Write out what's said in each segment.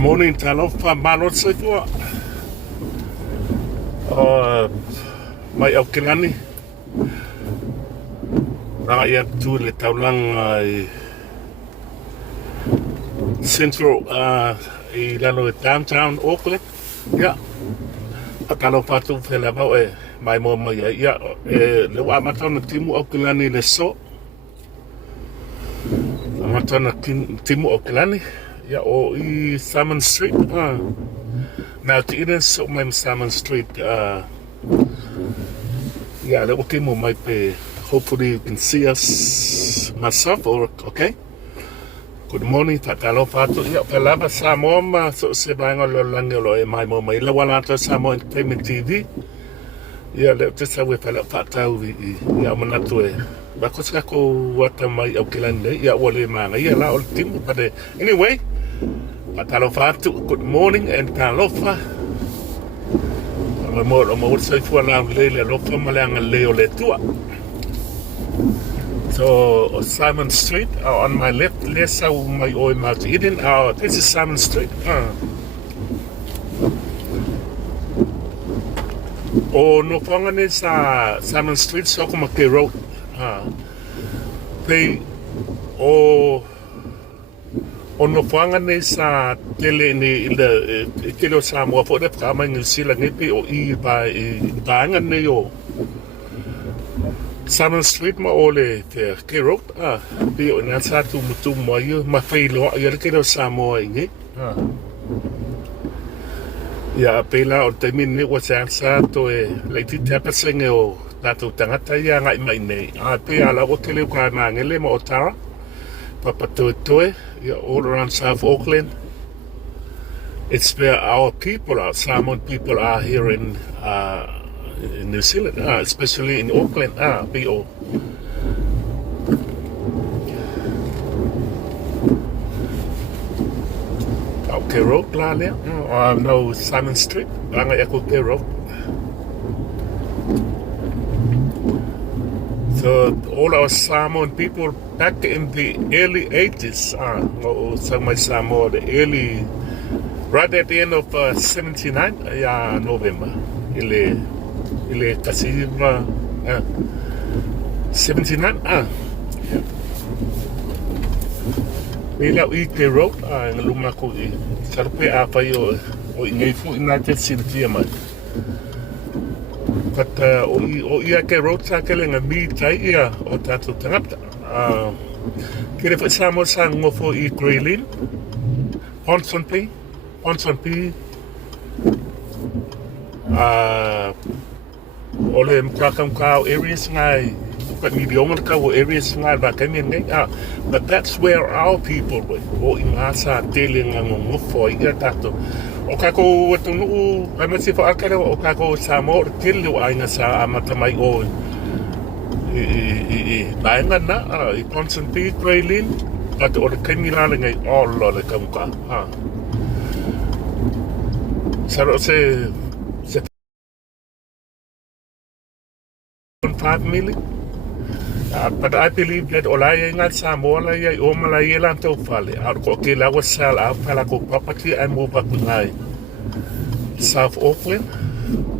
morning, talofa malot sa ito. May Auckland. Nakaiyak tu litaw lang central ilalo downtown Auckland. Yeah. Atalo pa tu felabaw may mo maya lewa mataw na timu Auckland ni leso. Mataw na timu Auckland ya o i Salmon Street. Now to it is my Salmon Street. Yeah, that okay mo might be. Hopefully you can see us myself or okay. Good morning, tatalo pato. Ya palaba sa mo so se bango lo langelo e mai mo mai la wala to sa mo entertainment TV. Ya le just sa we pala patau ya manato e. Bakos ka ko wata mai Auckland ya wole manga ya la ol tim pade. Anyway, tatalo pato. Good morning and talofa. Mo sa fu la le lo fa malanga leo le tua. So Simon Street on my left, less my oil mouth Eden. This is Simon Street. No pangan is Simon Street, so come a road. Pay no pangan is tele ni the kilo samo for the kama New Zealand ngipi o I ba ngan ne yo. Salmon Street ma ole te ke road bi o na sa tu mutu mo yo ma fei lo yo ke do sa mo ngi ya pela o te min ni wa sa to le ti te pa senge o na tu tangata ya ngai mai nei pe ala o te le ka ma ngele mo ta pa pa to ya all around South Auckland. It's where our people are, Samoan people are here in New Zealand, especially in Auckland, BO. Okay, road la there. No Simon Street. Banga okay road. So all our Samoan people back in the early 80s, so my Samoa, the early, right at the end of 79, November, ile kasiva 79 Bila ike road luma ko sarpe apa yo o ingai fu United City man but o ia ke road sa ke lenga mi tai ia o tatu tangata kire fa samo sang mo fo I Greylin Ponson P ole mkakam kao areas ngai but mi biong ka wo areas ngai ba kami ngai but that's where our people were o ingasa teling ngong fo ia tato o ka ko tunu ai masi fa akara o ka ko samo telu ai ngasa amata mai o bainga na I constantly Greylin but o kami la ngai all le kam ka saro se 5 million. But I believe that olaya ngat Samoa ya o malaya lang to fale. Ko ke la was sell out pala ko property I move up ngai South Auckland.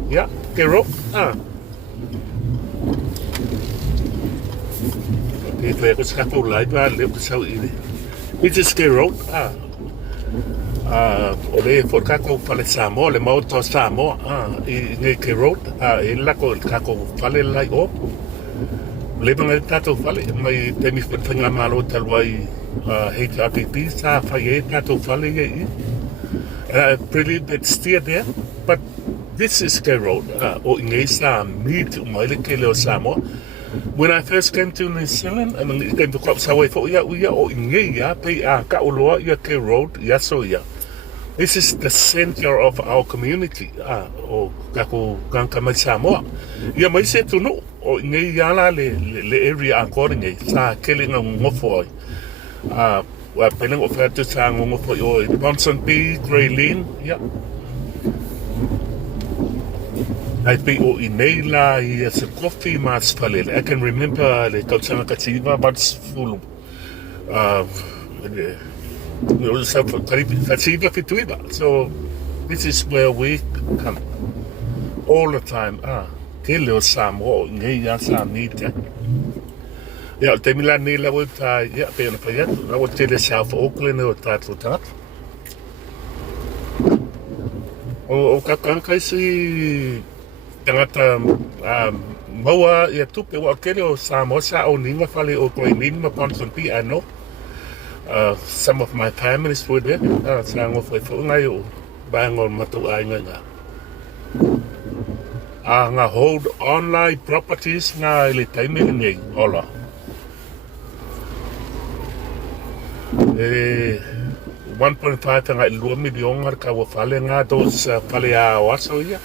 Yeah, ke road. Ke te ko ska to lai ba le ko sau ini. It is ke road. Ole for kako fale Samoa le mau to Samoa I ke road I la ko kako fale lai o le bang tato fale mai temi fanga malo talwai HRPP sa faye tato fale ye pretty that steer there but this is ke road o ingesa meet mai le ke le Samoa. When I first came to New Zealand and came to Kopsaway for ya o ingeya pe ka uloa ya ke road ya so ya. This is the center of our community. O kako kanka mai Samoa. Ya mai se tunu o ngai yala le area according sa kelinga ngofoi. Wa pelang offer sa ngofoi o Bonson P Greylin. Ya. I be o inela is a coffee mas falel. I can remember le kautsanga kativa but full So this is where we come all the time. Kilo Samoa, Nia Samita. Yeah, Temila Nila would pay on for yet. I would tell the South Auckland or Tatu. O Kakankaisi Tangata Moa, Yatupe, Wakelo, Samosa, or Nima Fali, or Nima Ponson I know. Some of my families were there. Sang of a Fungayo, bang on Matuanga. Nga hold online properties nga ilitay ola. 1.5 nga 2 milyon nga ka wafale nga dos pale a waso ya.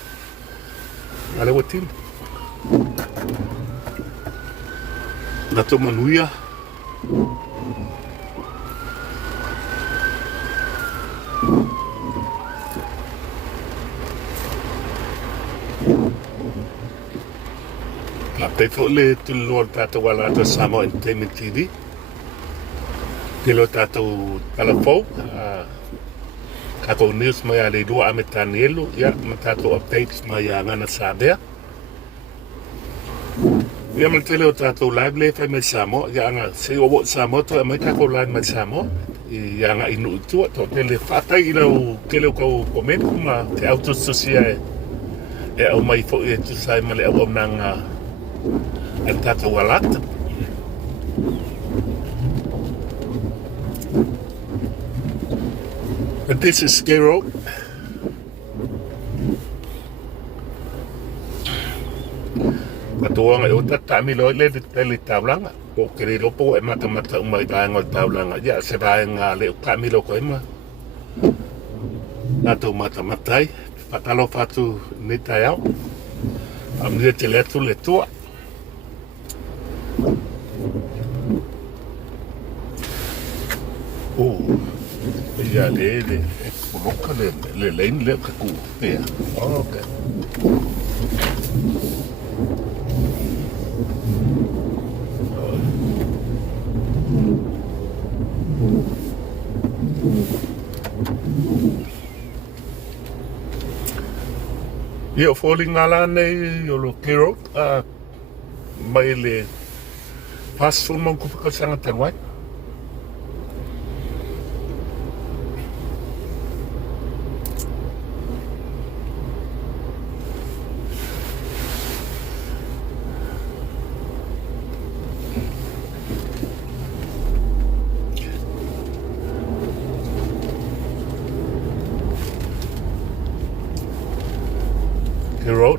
Ale watin. Nato manuya. Pefo le tulor tato wala to Samo Entertainment TV. Tilo tato talafo. Kako news maya le dua ametanelo ya matato updates maya ngana sabea. Ya matelo tato live le fa me Samo ya nga se obo Samo to ametako live me Samo. Ya nga inu tu to tele fata ilo kelo ko comment kuma te auto social e o mai fo e tu sai male o nang and that's a lot. But this is Skero. Katuang ay utat tamilo le tablang. O kirido po ay mata umay bayang tablang. Ya sa bayang le tamilo ko ima. Nato matamatay. Patalo fatu nitayaw. Amnire teletu letua. Ya le coloca le lane le kaku ya. Okay. Yo falling ala ne yo lo kero mai le pas sul mon ku ka sanga tanwai. Road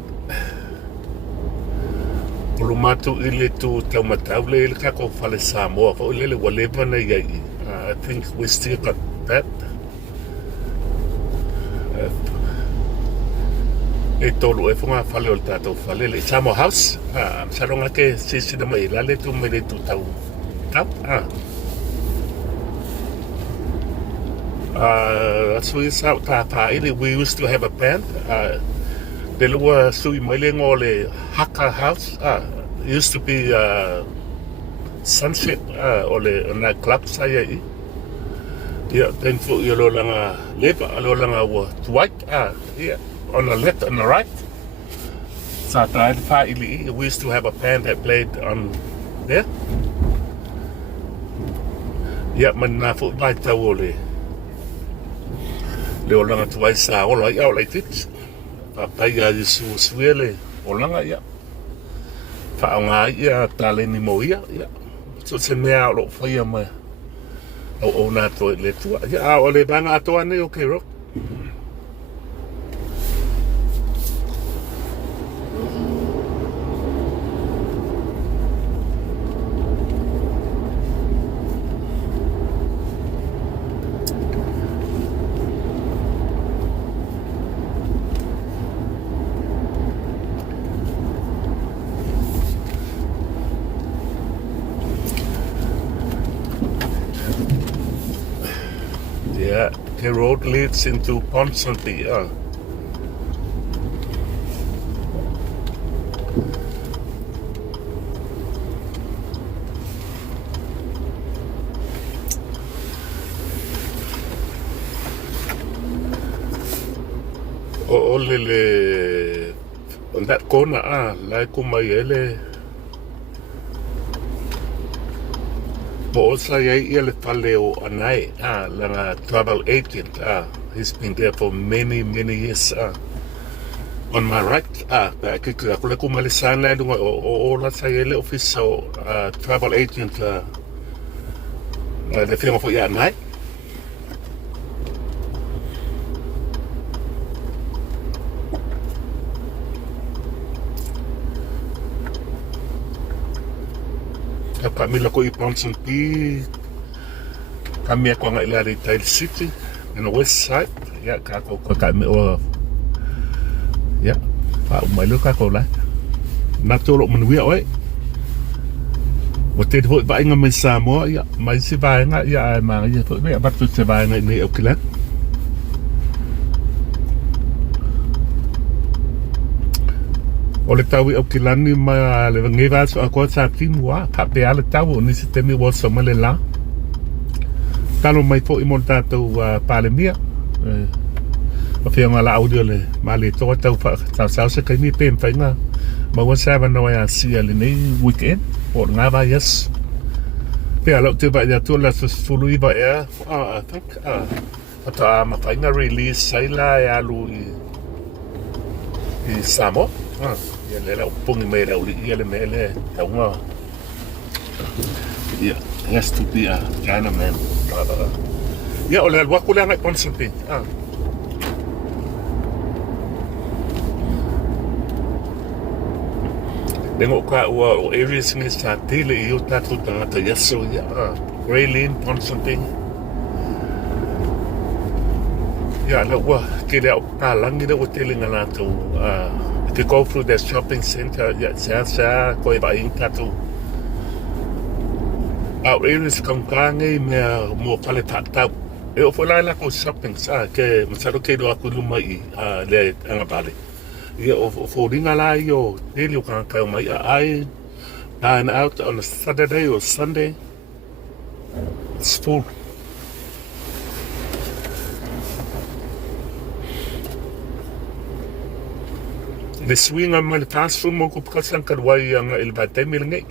Ulumatu ile tu taumatavle ile kako fale Samoa ko ile waleva na yai. I think we still got that. Tolu e funga fale o tato fale le Samoa House. Saronga ke sisi da mai lale tu me tu tau. That's we saw tata ile we used to have a band. The lower sui mailing all a Haka House. Used to be Sunset or a nightclub saya. Yeah, then for your langa labor, langa was white. Yeah, on the left and the right. So we used to have a band that played on there. Yeah, man, na for by tawole. Langa twice all like it. Papaya is really olanga ya. Faanga ya taleni moia ya. So se me out for you ma. O na to le tu. Ya ole banga to ane okay ro. Yeah, the road leads into Ponsonby. O le on that corner lai kumai ele Bosa ia le pale o anai langa travel agent he's been there for many years on my right pa kikula kule kumali sana dunga o la sa ele official travel agent le firma fo ia anai kami lako I Bronson P kami ako nga ila Retail City in the west side kako kami pa umalo kako la natulog manuya oi Wate ho ba nga may samo may si ba nga ay mga po may abat si ba nga ni Auckland Ole tau I Auckland ni ma le ngiva so ako sa timwa pa pe ale tau ni se temi wo so male la talo mai po I monta to palemia o fe nga la audio le male to tau fa sa se kai ni pen fa nga ma wa sa ba no ya si ale ni weekend o nga ba yes pe alo te ba ya to la so fulu I ba I think ata ma fa nga release sai la ya lu I Samo ya le la pungi me la ya le mele taunga ya has to be a China man ya ole wa kula ngai constantly dengo ka o areas ni sa tele I ta tu ta yeso ya Raylene constantly ya la wa ke le ka langi de hotel ngala tu to go through the shopping center sa ko I in tatu areas kangkangi me mo pale tata e o fola la ko shopping sa ke masaro ke do aku lumai le angabale ye o ringa la yo deli kan ka mai I dine out on a Saturday or Sunday it's full le swing ang mga classroom mo kupakasan kadway ang ilbatay milangi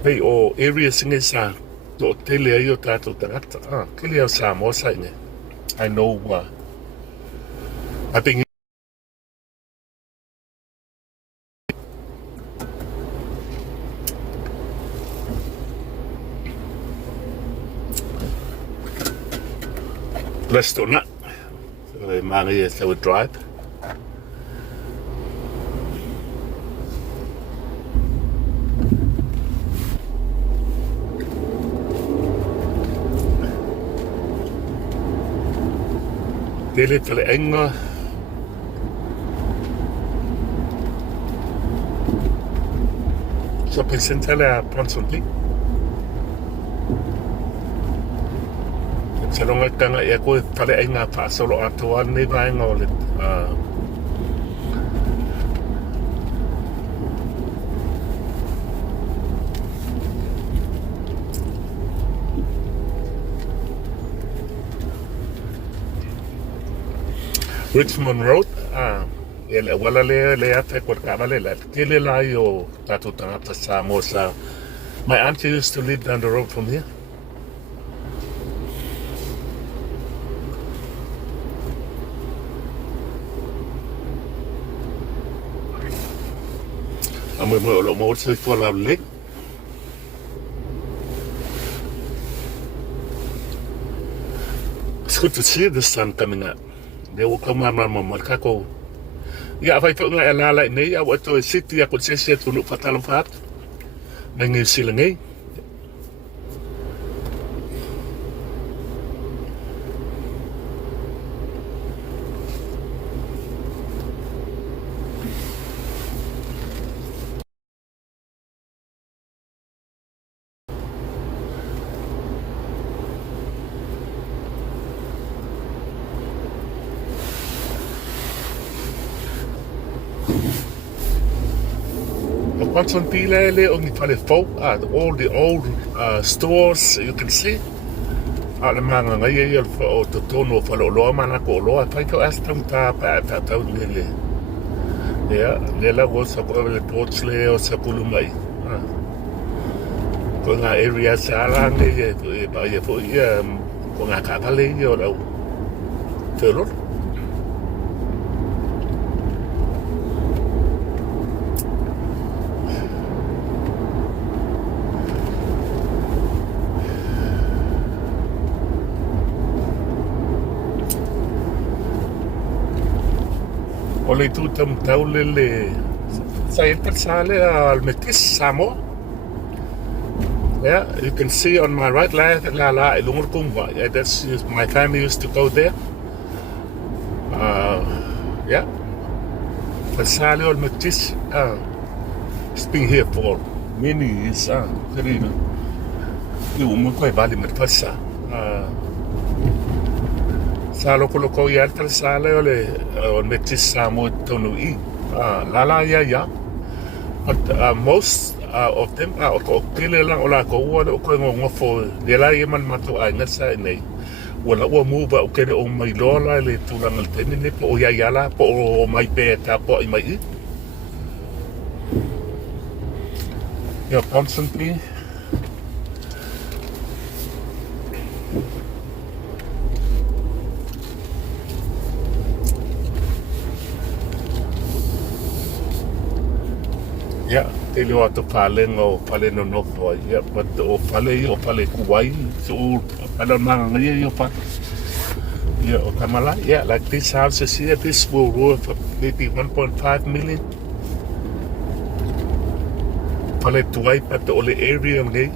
hey o areas nga sa to tele ayo tato tanata kili ang Samo sa inyo I know I think let's do not mga yes I would drive Dele tale enga shopping center la Bronson P salonga kanga ya ko tale enga pa solo atuan ni ba nga ulit Richmond Road wala le ate ko ka vale la kile la yo tatu tangata Samo sa my auntie used to live down the road from here I'm going to say for la lake it's good to see the sun coming up they will come on kako ya fa to nga la ni ya wa to city ya ko se tu no fatal fat nang silangai Bronson P le only fale folk all the old stores you can see Ale manga ngai e o to tono fa lo mana ko lo fa ko astam ta pa ta le ya le la go sa ko le torch le o sa kulumai ko nga area sa la nge e ba ye fo ya ko nga ka pa le yo lo te lo Ole tu tam taule le sa sale al metis Samoa. Yeah, you can see on my right la Ilungurkumba. Yeah, that's my family used to go there. Yeah, Sale al metis. It's been here for many years. Karina, you mukoi bali metpasa. Salo ko ya sale ole metis Samoa tonu la ya. But most of them o kile lang ola ko wa ko ngofo de la yeman mato ai ngasa nei wala wa mu ba o kene o mai lola le tulang al tene po o ya la po o mai pe ta po i mai ya constantly ya te leo ato pale no nofo ya but o pale kuwai so pala manga yo pa ya o kamala yeah like this house is here this will worth maybe 1.5 million pale tuwai pa to ole area ngai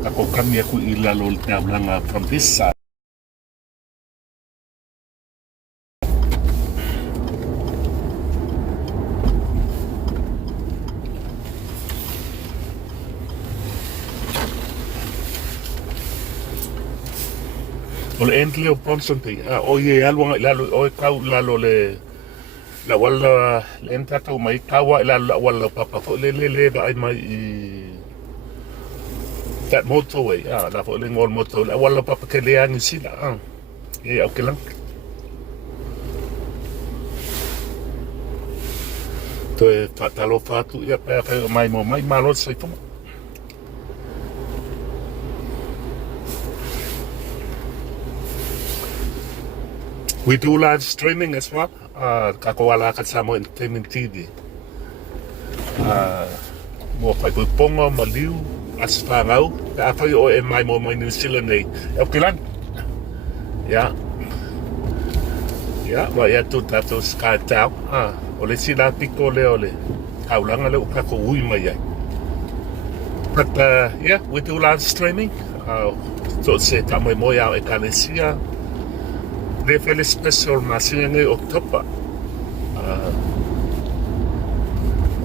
ako kami aku ilalol tablanga from this side ole entle o Constantine oye algo lalo o kau lalo le la wala le entata mai kawa la wala papa fo le ba ai mai that motorway la fo le ngol motor la wala papa ke le ang sila okay lang to e fatalo fatu ya pa mai malo sai to we do live streaming as well kako wala ka sa mo entertainment TV mo pa pongo maliu as fangau ka fa o e mai mo New Zealand nei okay lang ya wa ya tu tato ska tau ole sila piko le ole kaulanga le ka ko ui mai but yeah we do live streaming so se tamo mo ya e kanesia de fele special masine October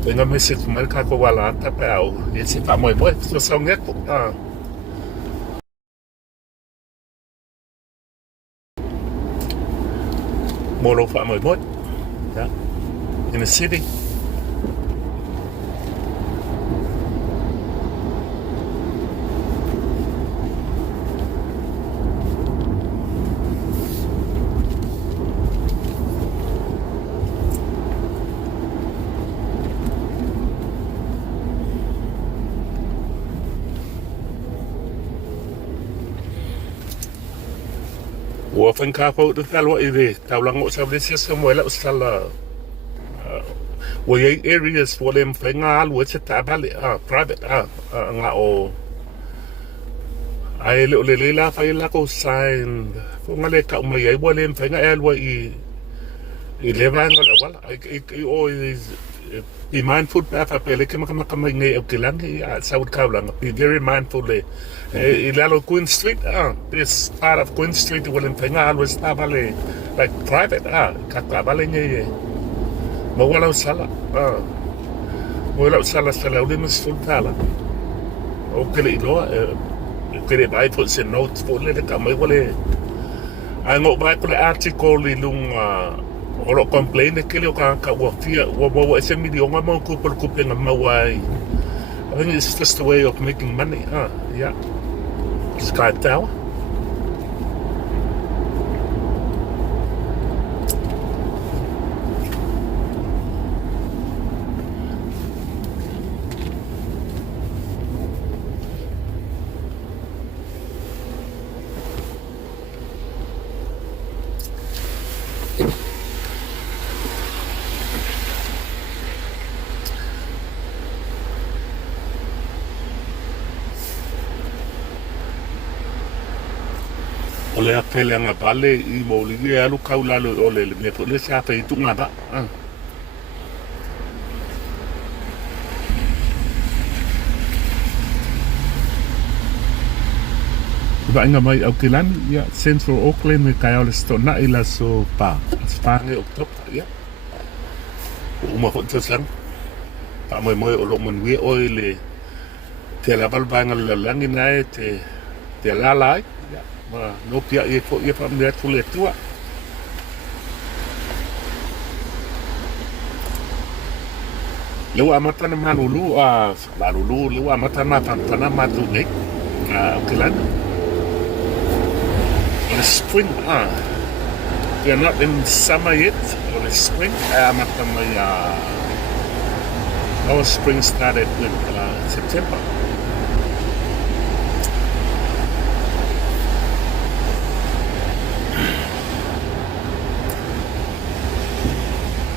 tenga message mal ka ko wala ta pa o ese pa mo so song ek molo fa mo yeah in the city Wafen kapo to talwa ide tawlang o sa blesya sa muela usala way areas for them fengal with tabali private nga o ay lila fa ila ko sign ko ngale ka umay walem fenga elwa i levan wala I always be mindful pa pele ke makamay ngay okay lang sa ka lang be very mindful ilalo Queen Street this part of Queen Street walang penga always tabale like private kakabale ngay mawala sala uli mas full tala okay ilo okay ba put some notes for le ka may wala ngo ba ko article ilung oro complain ke le ka wa fia wa ese milion ma ko por ko penga mawai I think it's just a way of making money yeah Sky Tower o le apele anga pale I mo li alu kaulalo o le me po le sa fe tu ngaba ba inga mai Auckland ya Central Auckland me kai ole sto na ila so pa spange Oktober ya uma ho tsan pa mo o lo mon wi oile te la balbanga la langi nai te la lai no pia e fa me tu le tua lewa matana manulu malulu lewa matana pantana matu ne Auckland in spring we are not in summer yet or in spring matana our spring started in September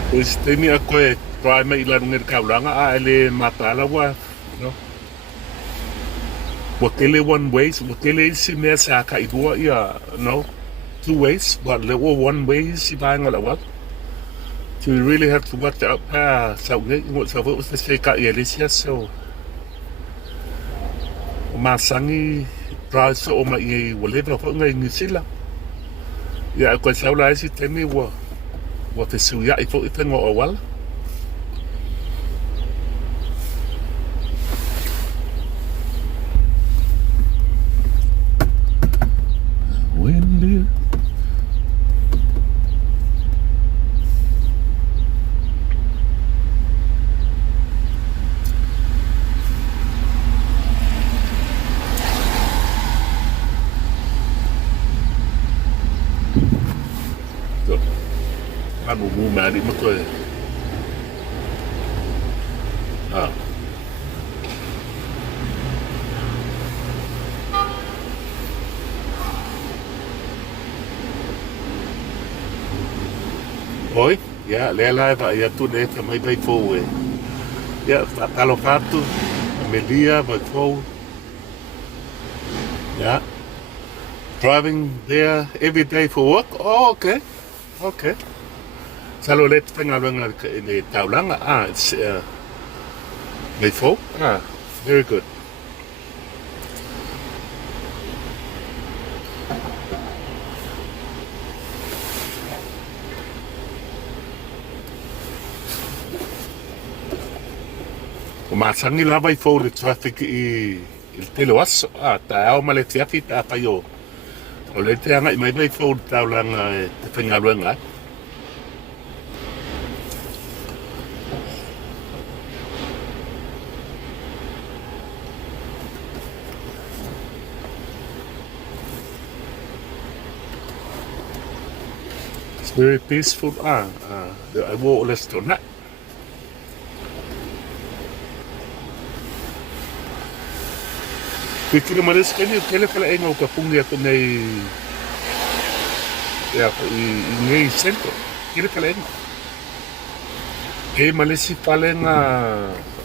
Pues tenía que traerme la nunger kaulanga ele matala wa no wakele one ways wakele si me sa ka idua ya no two ways but le one ways si ba ngala wa so you really have to watch out so what so was the say ka Alicia so masangi tra so ma I whatever ko ngai ni sila ya ko sa la si temi wa What is so yeah, if it's not well. Windy. Mu mari mo ko Oi, ya le la va ya tu ne ka mai bai fo ya talo fatu melia vai fo yeah driving there every day for work okay Salo let pengaluan ni taulanga it's may fo very good Masangi la vai fo le traffic il telewaso ta o male tiafi ta paio o le te anga mai vai fo taulanga te pengaluan very peaceful I walk less to that Kikira maris kani kele pala engo ka pungia ko nei ya nei centro kira pala engo malesi palenga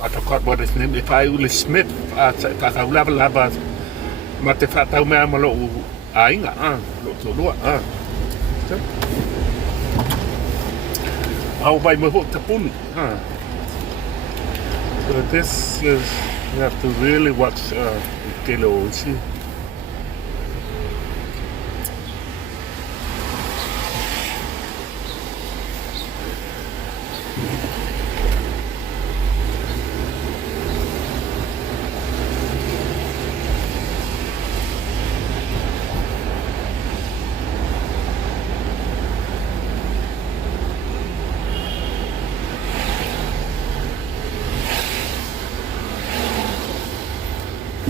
atakot bodes nem if I will smith ta lava mate fa tau me amalo ainga lo tolua Au vai mo te puni So this is, you have to really watch kilo. See?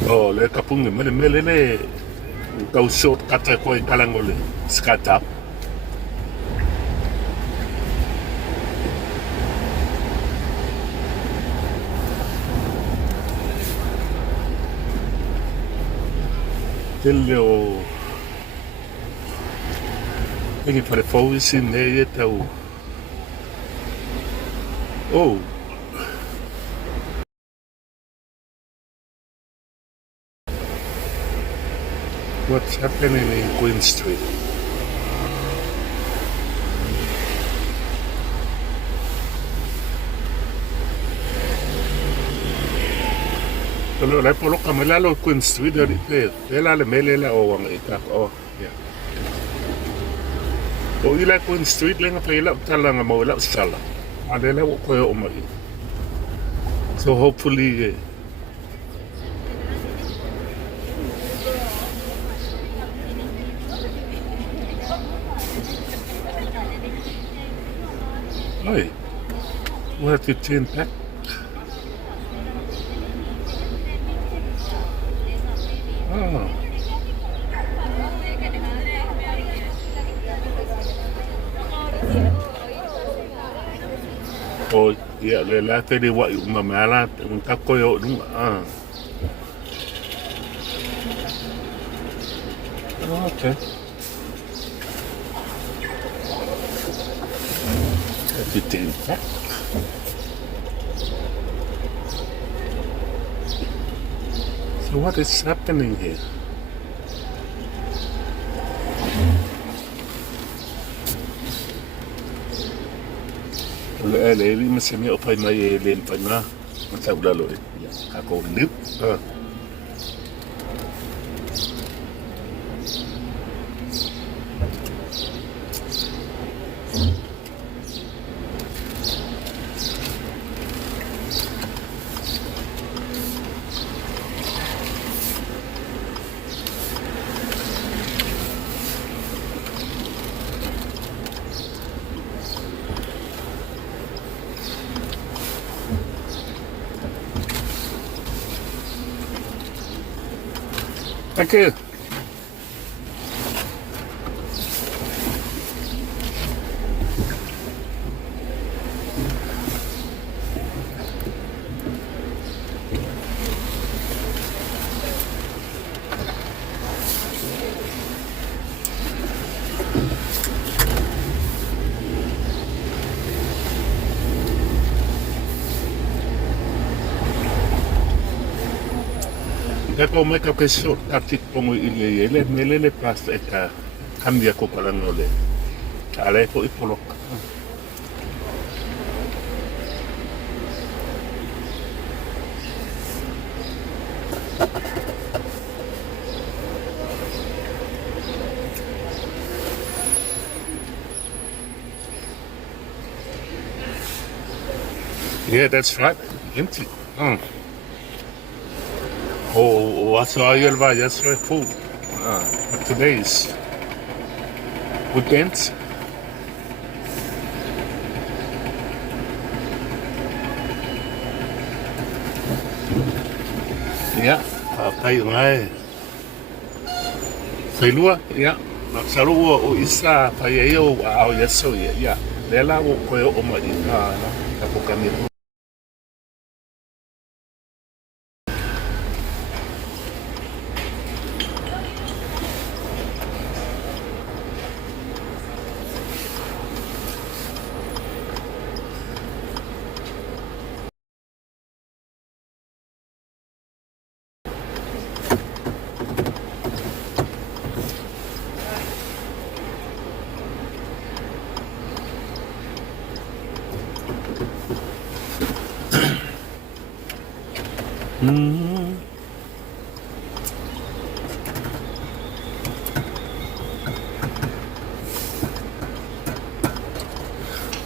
Oh, le kapungi mele le kau short kata ko kalangole skata. Tele o Thank you for the focus in there tau. Oh, what's happening in Queen Street? Kalau lai polok kamelalo Queen Street dari tela le melela o wang itak oh yeah. O ila Queen Street lenga pa ila tala nga mo ila sala. Adela ko yo umai. So hopefully Oi, we have to change that. Oh. Oh, yeah, le la te de wa mamala un tako yo dum ah. Oh, okay. Have to change that. So what is happening here? Le masih o pai mai len pai na masa udah lo ya ako lip Thank you. Kako mai ka keso tatik pongo ile melele pas eka kambia ko kalangole. Ale ko ipolok. Yeah, that's right. Empty. Oh, alltså jag var jag så full. Today's weekend. Yeah, kayo ngai. Kailua, yeah. Saluo o isa pa yo au yeso ya. Lela o ko o mari na ka kami.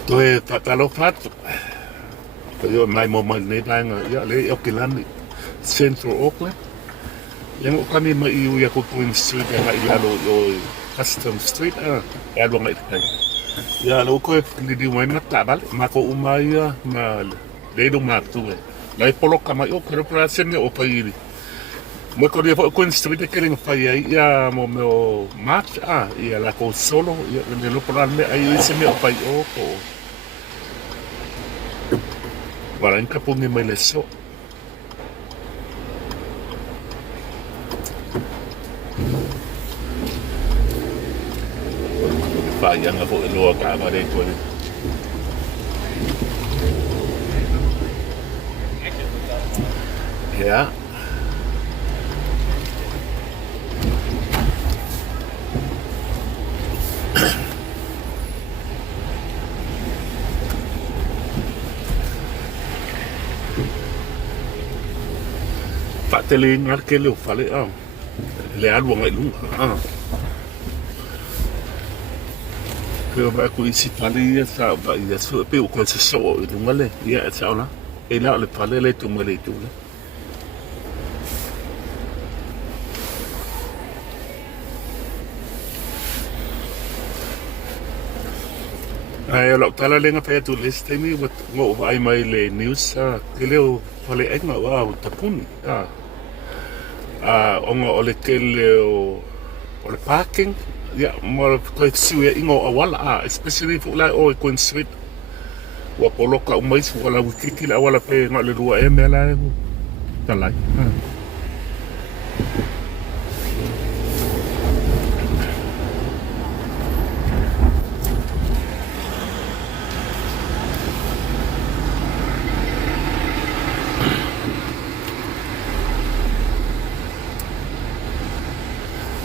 Tôi talo phát tôi mai một mình này đang ở lấy Auckland Central Auckland yang kami mai iu ya ko Queen Street yang ai lalo yo Custom Street ya lo ngai kai ya lo ko di mai mata bal mako umaya ma le do ma tu lai polo kama yo ko operación o pai mo ko dia Queen Street que ring fai ya mo meu match ya la ko solo ya le lo plan me ai se me o pai o ko Wala ka po ni may leso. Sayang ako iluwa ka ba dito. Yeah. Telingar ke le fale le algo ngai lu ke ba ku isi tali ya sa ba ya so pe ko se so lu ngale ya sa la e la le fale le tu mele tu le ai lo tala le nga pe tu list mi wat ngo ai mai le news ke le fale ek ma wa tapun onga o le kele o le parking ya mo ko siu ingo awala especially fu la o Queen Street wa poloka o mais wala wiki la wala pe nga le rua e mela talai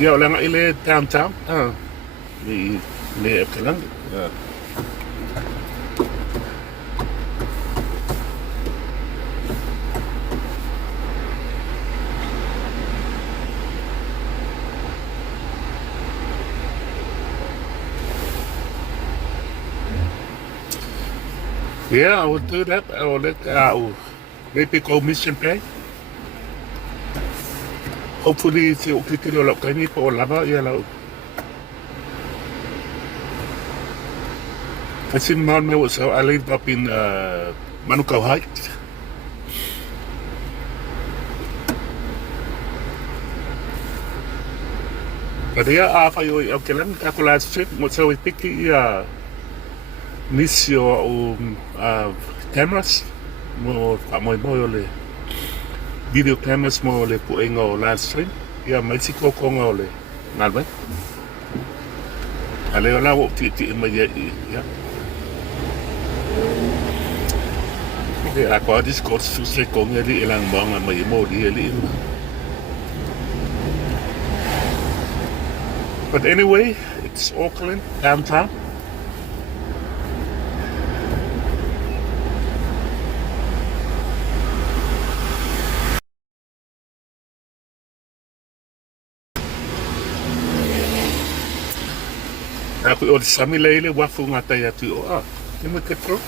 ya lang ile downtown ni Auckland yeah I would do that I would maybe go Mission Bay. Hopefully si okay kilo lo kani po lava ya lo. Kasi man me so I live up in Manukau Heights. But yeah, fa yo Auckland ka ko last trip mo so we pick ya nisio o cameras mo pa mo le video cameras mo le puengo last stream ya Mexico ko ngole ngalbe ale la wo ti ma ya de aqua discourse su se ko ngeli elang bang ma mo di eli but anyway it's Auckland downtown. Aku o sami leile wafu ngata ya tu ni me ke tro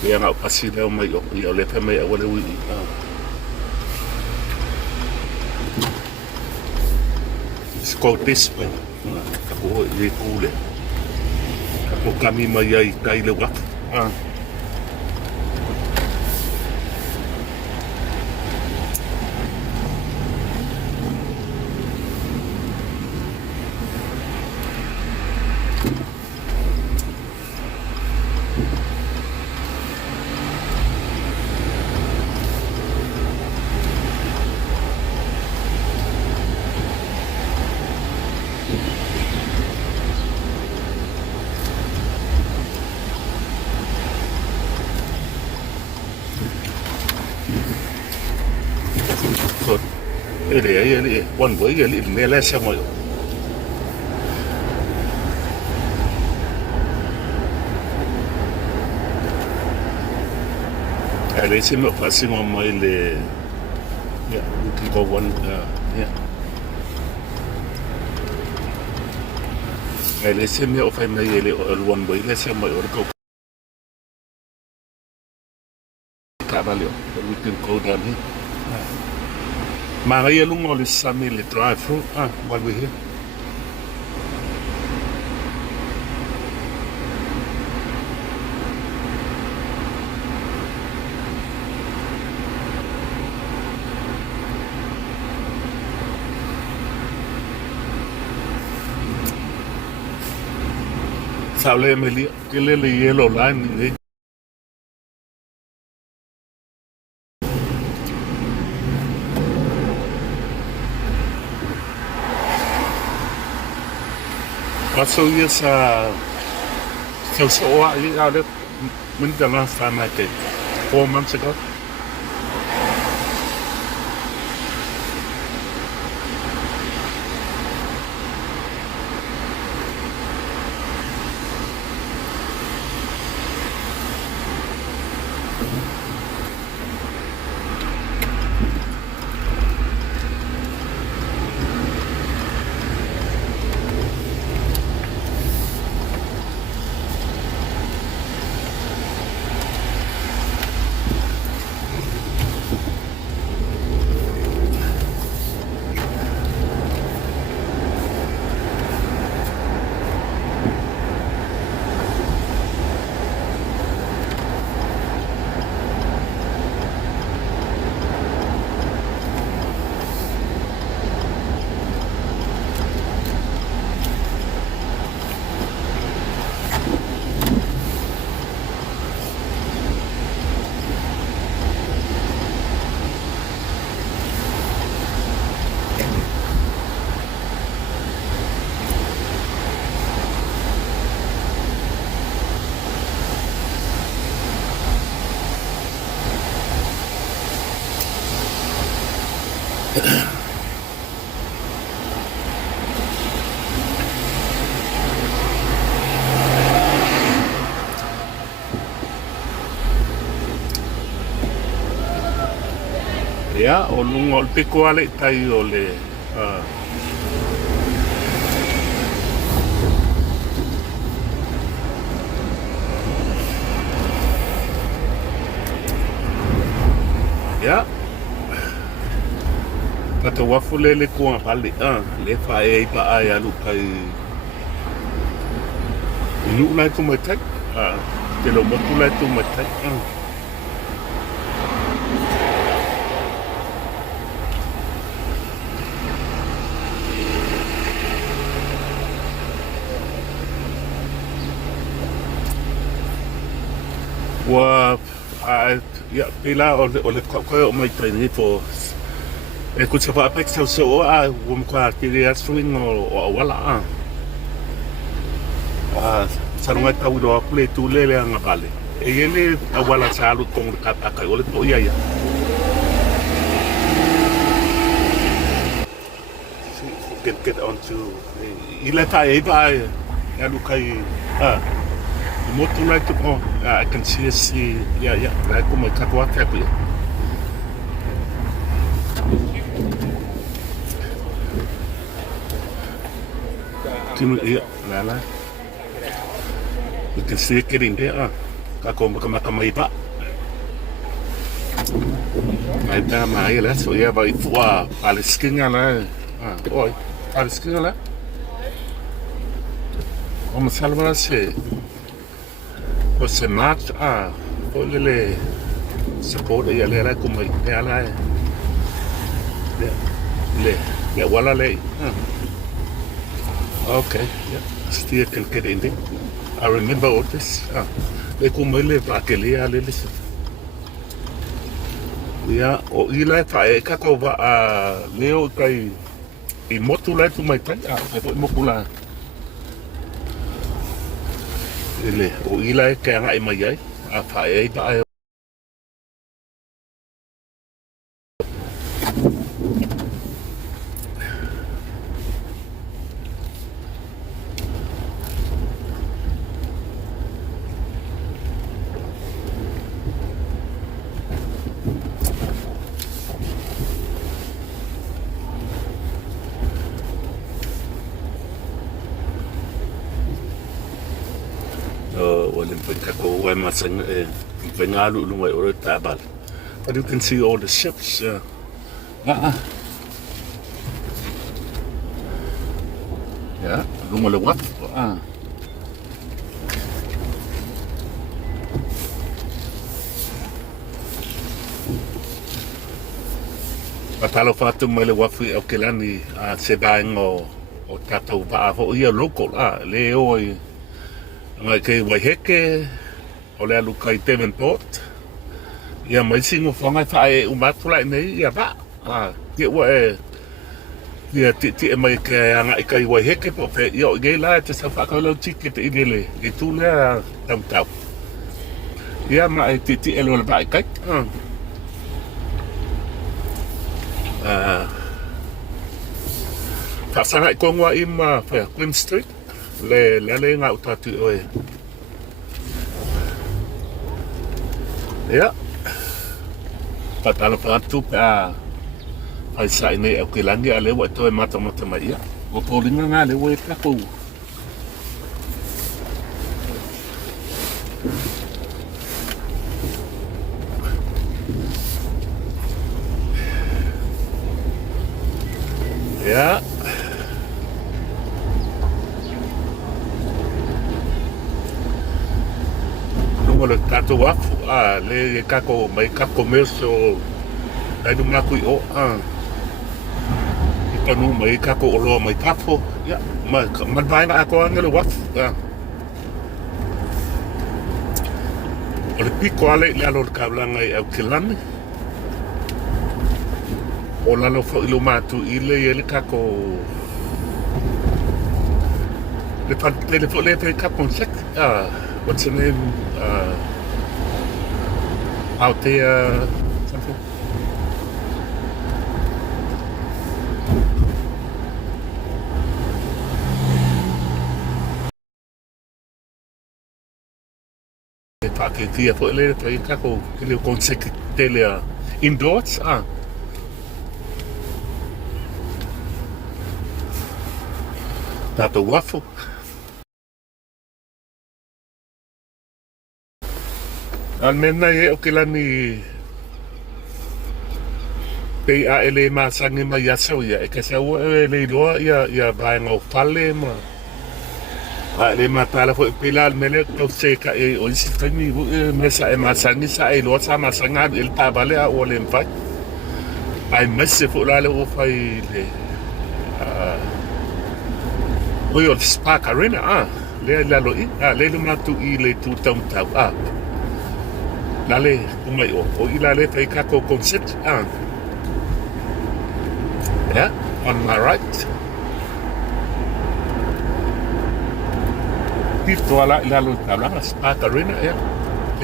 ya nga pasi le mai o ya le pe mai wala wi it's called this way ako le kule ako kami mai ai kai le wafu ele one way ele me la sa mo They seem not passing on my yeah, we can go one yeah. They seem me of I may one way, let's say my go Cavalio, but we can go down here. Maria Lungo is Sammy drive through while we're here. Sable Emily, kill the yellow line. So yes, so when the last time I did, 4 months ago. Ya, o lungo le piko ale tai o le ya. Kata wafu le kua pali le fa e pa ai alu kai inu lai tu mai tai te lo motu lai tu mai tai wa ya pila o le ko mai tai ni for e ku se fa apex so o mo kwa kiri swing o wala sarunga tau do play tu le nga pale e ele wala salu kong ka ka o le to ya get on to ile ta e ba ya lu kai motu like to I can see yeah like como kakwa kapi timu la you can see it getting there kako kama ipa ai ta mai la so ya vai tua palestina la oi palestina la como salva se Você mata olha ele support ele era como ela le wala le okay yeah still can get in there I remember all this le como ele va que le ale le ya o ila fa e ka ko va leo kai I motu le tu mai tai e mo kula ele o ila ke nga I mai ai fa e ba kako wai masang vengalu lungai ora tabal. But you can see all the ships. Yeah, lunga le wat. Patalo fatu mai le wafu o kelani se baingo o tatau pa o ia local le oi ngai ke waiheke o le alu kai Devonport ia mai singo whangai whae umatula nei ia ba kia ua ia ti mai ke anga i kai waiheke po pe ia o gei la te sa whakaulau tiki te inele i tūlea tau ia mai ti elo le ba i kai Pasanga i kongwa ima Queen Street le nga utatu oe. Ya. Patalo patu pa ai sai nei au kilangi ale wa to mata mai ya. O polinga nga le we ka ko. Ja. Lungo le tato wafu le kako mai kako commercio ai du maku o I panu mai kako olo mai tapo ya ma vai na ako ngelo wafu o le piko ale le alo ka blanga I au kilani o lalo fo ilo matu ile kako le fo le pe kako sek what's the name out there something pa ke tia fo le pe kako le consek tele indoors Tato wafu. Almena ye okilani pe ele masangi ma yasau ya e kasa o le doa ya bainga fale ma le matala fo pilal mele to se ka e o sitani mesa e masangi sa e lo sa masanga il tabale o le mfa ai messe fo la le o fai le Oi o Spark Arena le lalo le matu I le tu tau lale umai o ila le fai kako concert yeah on my right Pito ala lalo tabla Spark Arena yeah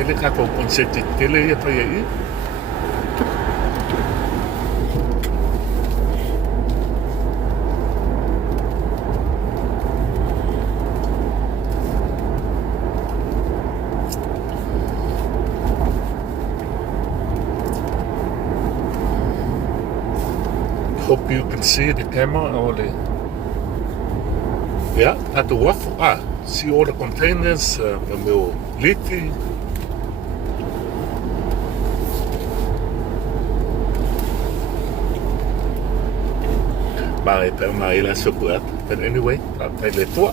le kako concert tele ya fai Hope you can see the camera or the at the waffle see all the containers meu liti Bye per mai la support but anyway tai le tua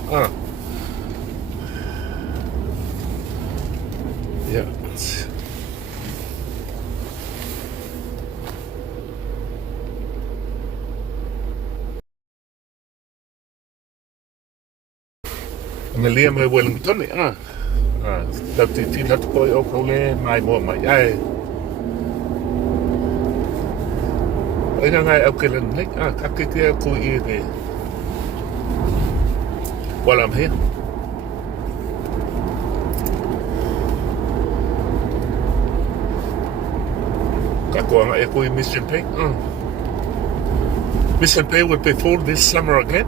yeah Melia mai Wellington ti lat ko o ko le mai mo mai ai ngai Auckland nei ka ke ko I de while I'm here ka ko ngai ko Mission Bay Mission Bay will be full this summer again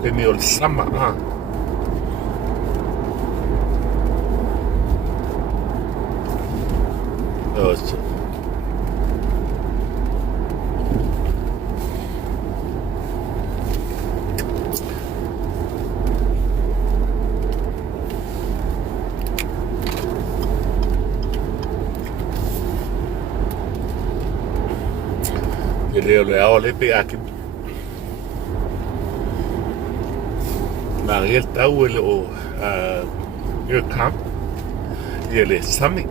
in the summer le ao le pe aki. Ma riel tau le o your camp. Le sami.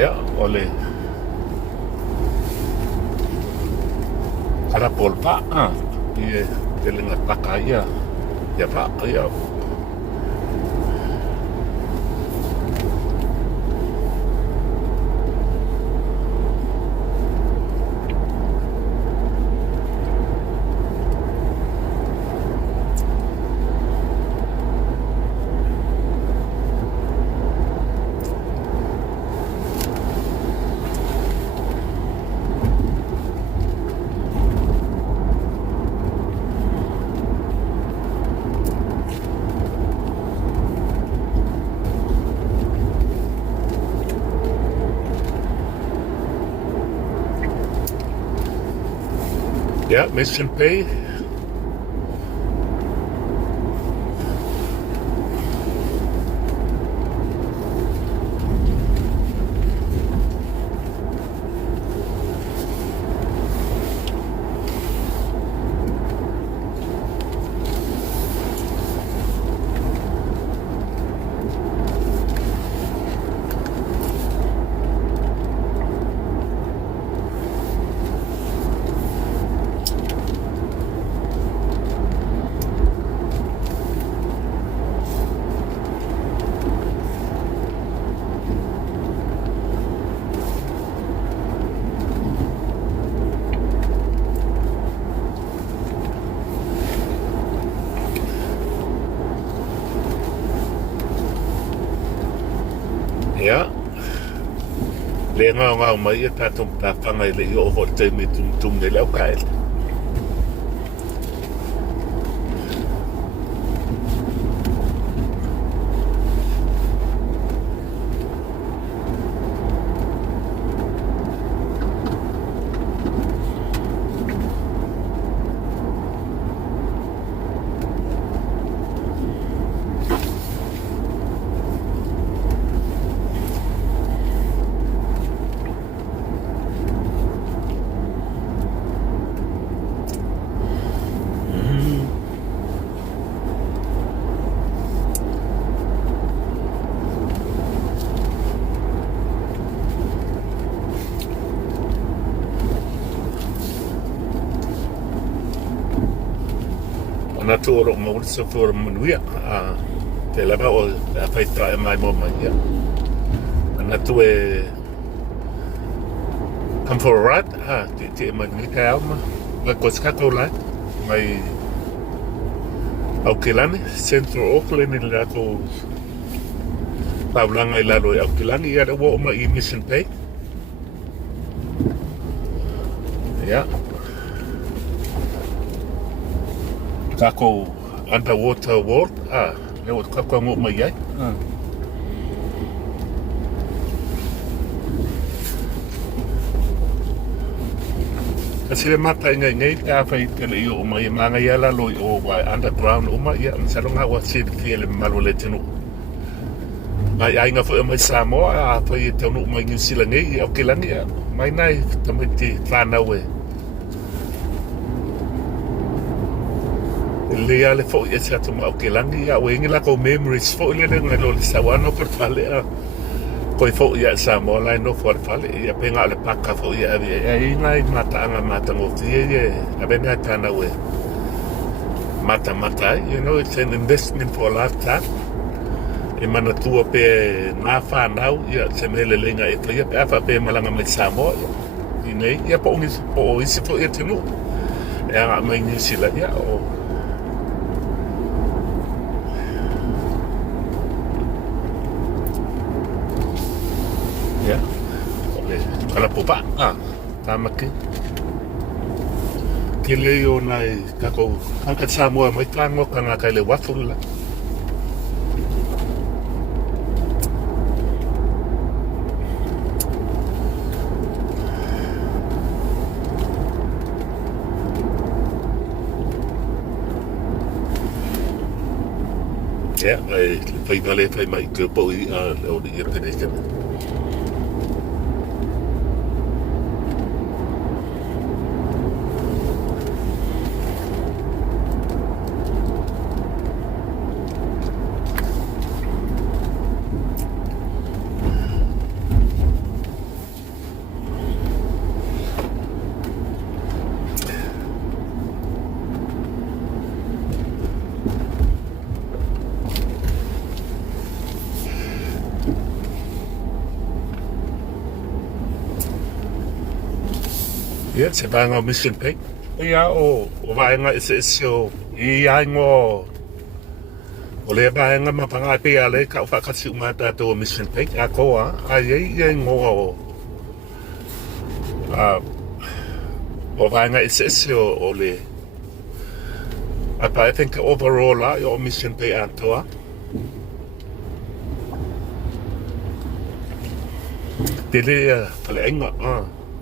Ya, ole ara polpa ie telinga takaya ya pa ya ya Mission Bay. Ya le ngau mai ta tum ta panga le yo ho te mi tum le lau kai na toro mo so for munuia te lava o a faita e mai mo mai ya na tu e come for a ride te mai ni calma la cosa ko la mai Auckland centro Auckland ni la ko Paulanga i lalo i Auckland i ada wo ma i Mission Bay ya kako underwater world lewat kako mo mai ai kasi le mata ngai ka fai tele i o mai manga ia lalo i o wa underground o mai ia salonga wa sid fiele malole tenu mai ai nga fo mai Samoa fai tenu mai New Zealand i Auckland ia mai nai tamiti fana we le ale fo ia sa tu Auckland ia o ingila ko memories fo le ngalo le sawana por fale koi fo ia Samoa lai no for fale ia penga le paka fo ia ai nai mata anga mata ngo tie ia abena tana we mata, it's an investment for a lifetime. E mana tua pe ngā whānau, se mele lenga e whaia, pe awha pe malanga mai Samoa, i nei, po o isi fo e tenu, e anga mai New Zealand, o... Ole, kala popa, tamaki. Ke leo nai, kako, kanka Samoa mai tango, kanga kai le watula. Fai vale, fai mai ke po i o di e pene kena. Se vaenga mission pay. O vaenga ese o aingo o le vaenga mapanga pe ale ka whakatsi umata to mission pay. A koa, ai ngo o vaenga ese o le I think overall o mission pay atoa. Tele palenga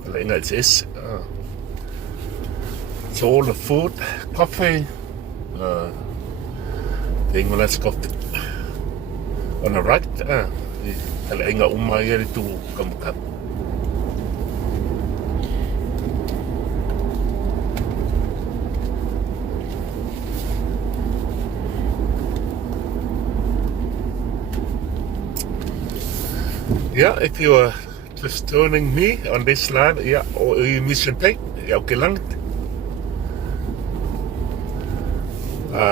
palenga ese So all the food, coffee, thing let's go on the right. Talaga umaya ito kamukap. If you are just joining me on this line, or you mission pay, okay lang.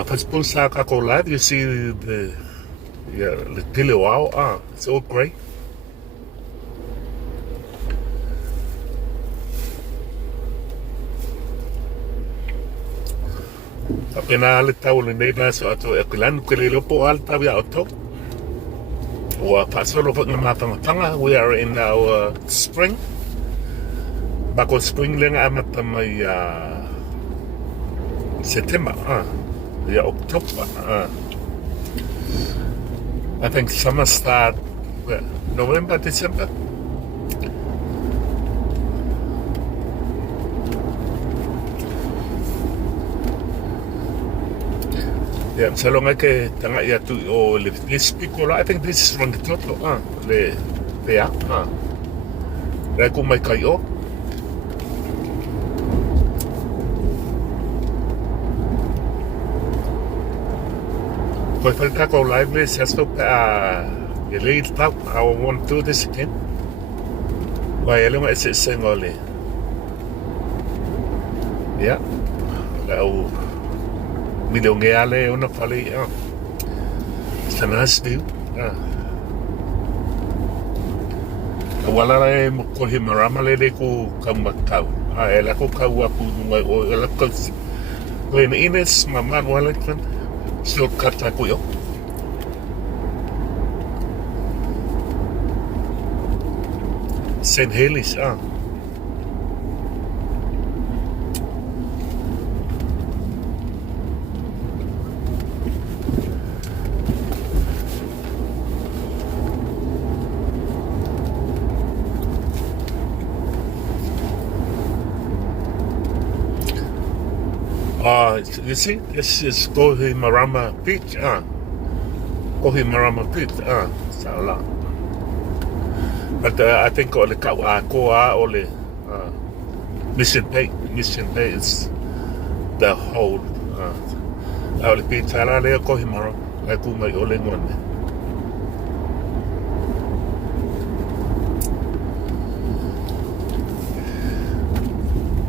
Passport sa kako live, you see the tele wow, it's all great. Apena ale tau le nei so ato e kulan kelelo po alta ya auto. Wa pasolo po ng matanga. We are in our spring. Bako spring lang amata may September, October. I think summer start November, December. So long ke tanga ya tu o le speak I think this is from the toto le ku mai kai o. Poi falta con live se sto e lei tap I want to do this again. Vai ele mai se sengole. Lau miliongeale una fali it's a nice view. Wala e ko himarama le ku kamakau. Ela ko kawa ku ngai o ela ko when Ines mama Wellington still kata ko yo. St. Helens you see, this is Kohimarama Beach, Kohimarama Beach, Salah. But I think all the Koa, all the Mission Bay is the whole. All the beach, I like Kohimara, like my only one.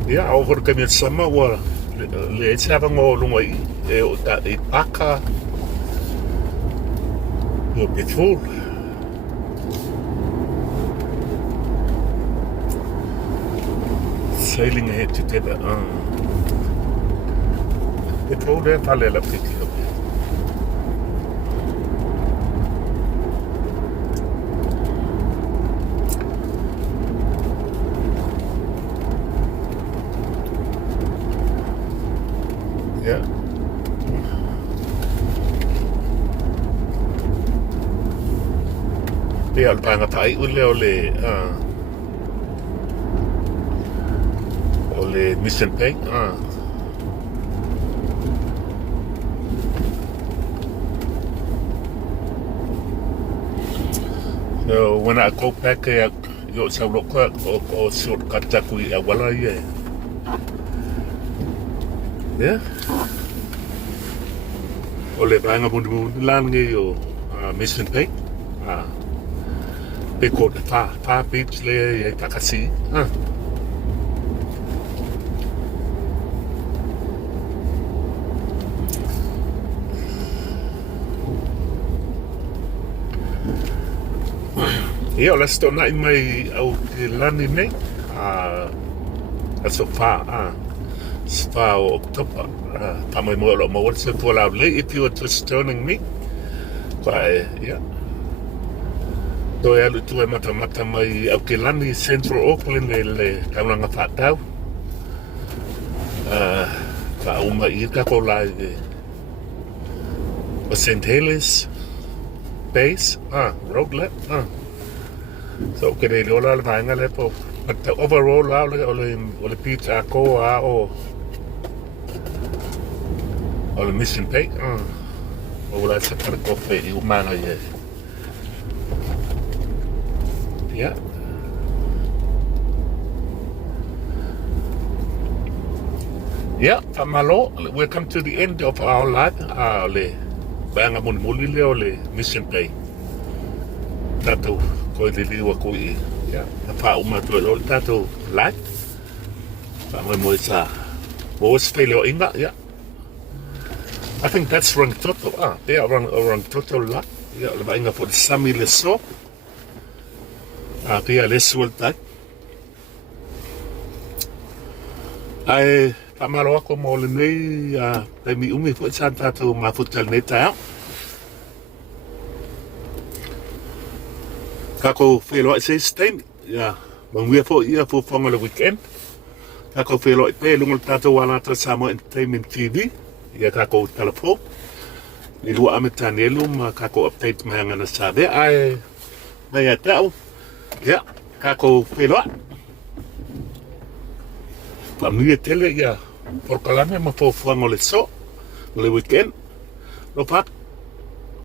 Over the summer, well. le sava ngo lunga e o ta e paka o petrol sailing ahead together petrol e pale la piki yeah. Le al panga pai ule o le mission pay so when I go back yo sa lo ko o shortcut ku ya wala ye yeah o le panga mundu lan nge yo mission pay pe ko pa beach le ye takasi Ia o la stona I mai au ke lani nei a so pa o October pa mai mo lo mo what's it for out late if you were just turning me yeah do ya lu tu e mata mai au ke lani Central Auckland le kaunanga whatau ka uma I ka ko lai o St. Helens base road lap so ke le ola le vanga le po but the overall la o le pizza ko o le mission pay o la se per ko pe I umana ye yeah yeah famalo welcome to the end of our life le vanga mun mulile o le mission pay tato ko le liwa ko I ya pa uma to lo tato lai pa mo sa mo spelo inga ya I think that's wrong total yeah wrong total la ya le inga for sami le so pia le suelta ai pamalo ko mo le nei pe mi umi fo sa tato ma futal neta kako felo I say stain ya when we for ia for fonga le weekend kako felo pe lungo tato wana to samo entertainment TV ya kako telephone ni lu ametanelu ma kako update manga na sabe ai mai atau ya kako felo pa mi tele ya por kalame ma for fonga le so le weekend lo pak